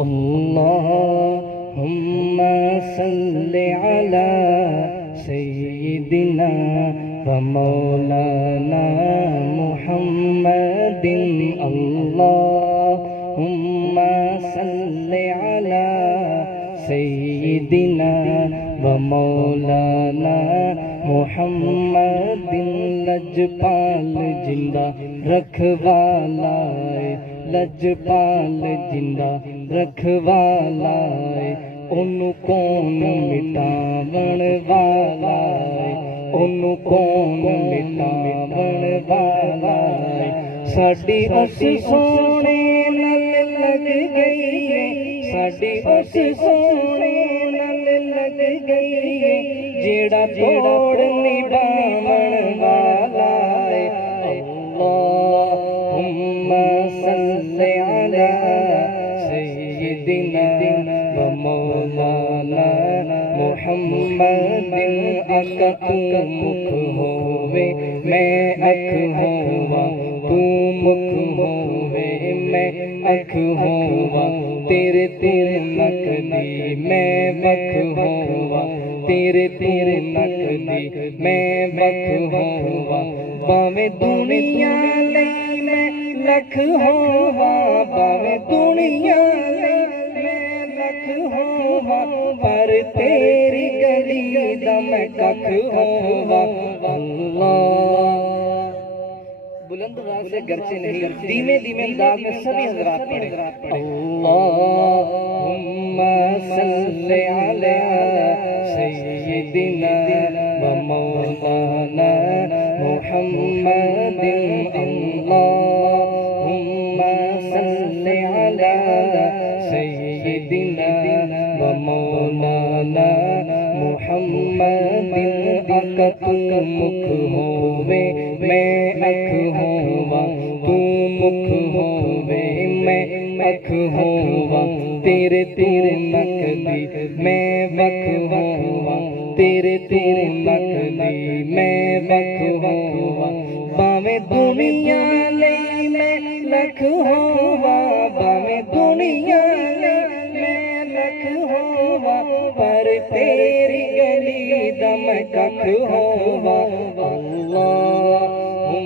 اللهم صل على سيدنا ومولانا محمد اللهم صل على سيدنا ومولانا محمد لجپال زندہ رکھوالا لجپال زندہ رکھوالا انہوں کون مٹاون والا انہوں کون مٹاون والا ساڈی اس سونے نال لگ گئی ہے ساڈی اس سونے نال لگ گئی ہے جیڑا توڑ نبھاون والا ہے اللہم صل علی سیدنا و مولانا محمد آقا تو مکھ ہووے میں اکھ ہوا تو مکھ ہووے میں اکھ ہوا تیرے تیرے نک دی میں وکھ ہوا تیرے تیرے نک دی میں وکھ ہوا باویں دنیا لئی میں لکھ ہوا باویں دنیا لئی میں لکھ ہوا پر تیری گلی دا میں ککھ ہوا اللہ بلند آواز سے گرچہ نہیں دھیمے دھیمے انداز میں سبھی حضرات پڑھیں اللہم صل علی سیدنا و مولانا محمد اللہم صل علی سیدنا و مولانا محمد آقا تو مکھ ہووے میں اکھ ہوا تو مکھ ہووے میں اکھ ہوا تیرے تیرے نک دی میں وکھ ہوا تیرے تیرے نک دی میں وکھ ہوا باویں دنیا لئی میں لکھ ہوا باویں دنیا لئی میں لکھ ہوا پر تیری گلی دا میں ککھ ہوا اللہم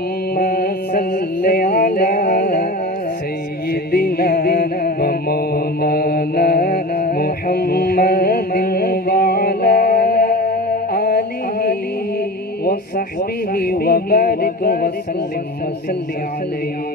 صل علی سیدنا و مولانا محمد وعلی آلہ وصحبہ وبارک وسلم وصلی علیہ